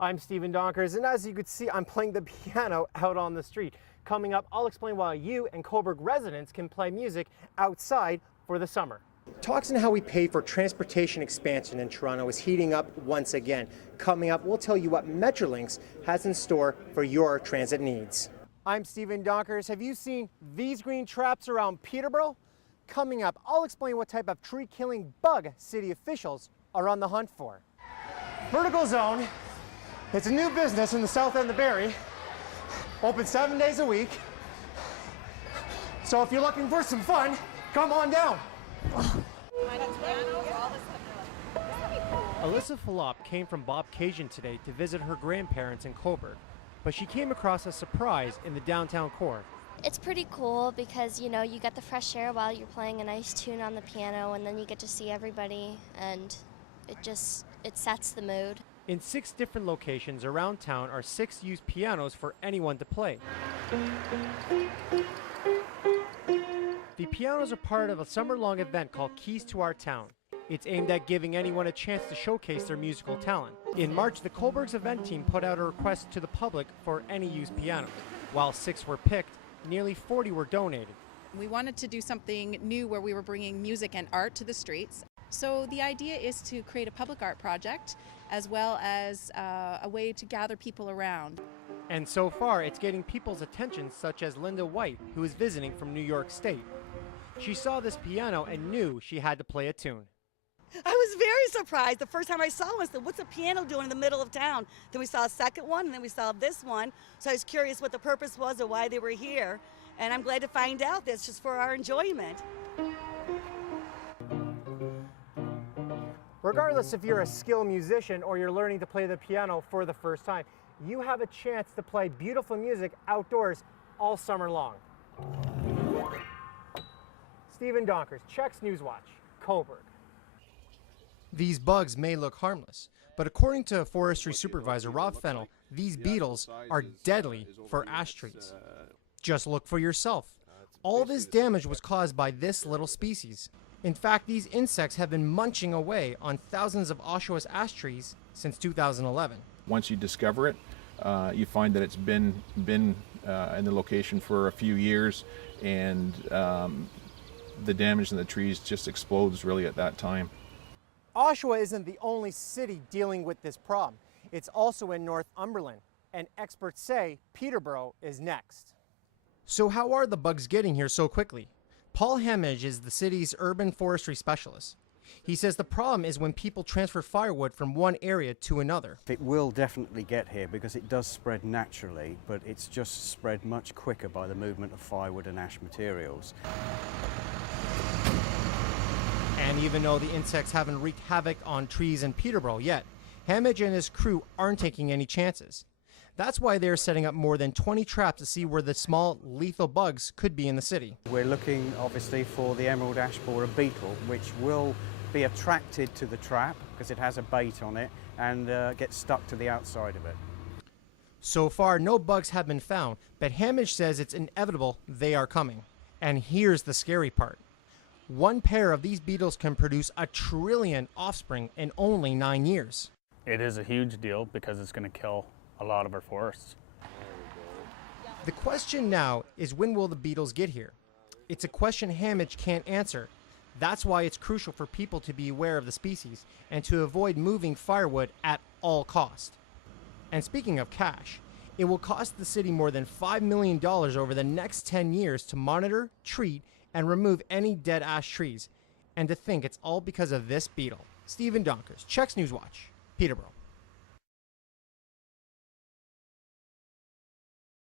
I'm Stephen Donkers, and as you can see, I'm playing the piano out on the street. Coming up, I'll explain why you and Coburg residents can play music outside for the summer. Talks on how we pay for transportation expansion in Toronto is heating up once again. Coming up, we'll tell you what Metrolinx has in store for your transit needs. I'm Stephen Donkers. Have you seen these green traps around Peterborough? Coming up, I'll explain what type of tree-killing bug city officials are on the hunt for. Vertical Zone. It's a new business in the south end of Barrie, open 7 days a week. So if you're looking for some fun, come on down. Alyssa Falop came from Bob Cajun today to visit her grandparents in Coburg, but she came across a surprise in the downtown core. It's pretty cool because, you know, you get the fresh air while you're playing a nice tune on the piano, and then you get to see everybody, and it sets the mood. In 6 different locations around town are 6 used pianos for anyone to play. The pianos are part of a summer-long event called Keys to Our Town. It's aimed at giving anyone a chance to showcase their musical talent. In March, the Coburg's event team put out a request to the public for any used piano. While 6 were picked, nearly 40 were donated. We wanted to do something new where we were bringing music and art to the streets. So the idea is to create a public art project as well as a way to gather people around. And so far, it's getting people's attention, such as Linda White, who is visiting from New York State. She saw this piano and knew she had to play a tune. I was very surprised. The first time I saw one, I said, what's a piano doing in the middle of town? Then we saw a second one, and then we saw this one. So I was curious what the purpose was or why they were here. And I'm glad to find out that it's just for our enjoyment. Regardless if you're a skilled musician or you're learning to play the piano for the first time, you have a chance to play beautiful music outdoors all summer long. Stephen Donkers, Checks Newswatch, Coburg. These bugs may look harmless, but according to forestry supervisor Rob Fennell, these beetles are deadly for ash trees. Just look for yourself. All this damage was caused by this little species. In fact, these insects have been munching away on thousands of Oshawa's ash trees since 2011. Once you discover it, you find that it's been in the location for a few years, and the damage in the trees just explodes really at that time. Oshawa isn't the only city dealing with this problem. It's also in Northumberland, and experts say Peterborough is next. So how are the bugs getting here so quickly? Paul Hemage is the city's urban forestry specialist. He says the problem is when people transfer firewood from one area to another. It will definitely get here because it does spread naturally, but it's just spread much quicker by the movement of firewood and ash materials. And even though the insects haven't wreaked havoc on trees in Peterborough yet, Hemage and his crew aren't taking any chances. That's why they're setting up more than 20 traps to see where the small, lethal bugs could be in the city. We're looking, obviously, for the emerald ash borer beetle, which will be attracted to the trap because it has a bait on it and get stuck to the outside of it. So far, no bugs have been found, but Hemage says it's inevitable they are coming. And here's the scary part. One pair of these beetles can produce 1 trillion offspring in only 9 years. It is a huge deal because it's going to kill a lot of our forests. The question now is, when will the beetles get here? It's a question Hemage can't answer. That's why it's crucial for people to be aware of the species and to avoid moving firewood at all cost. And speaking of cash, it will cost the city more than $5 million over the next 10 years to monitor, treat, and remove any dead ash trees. And to think it's all because of this beetle. Stephen Donkers, Checks Newswatch, Peterborough.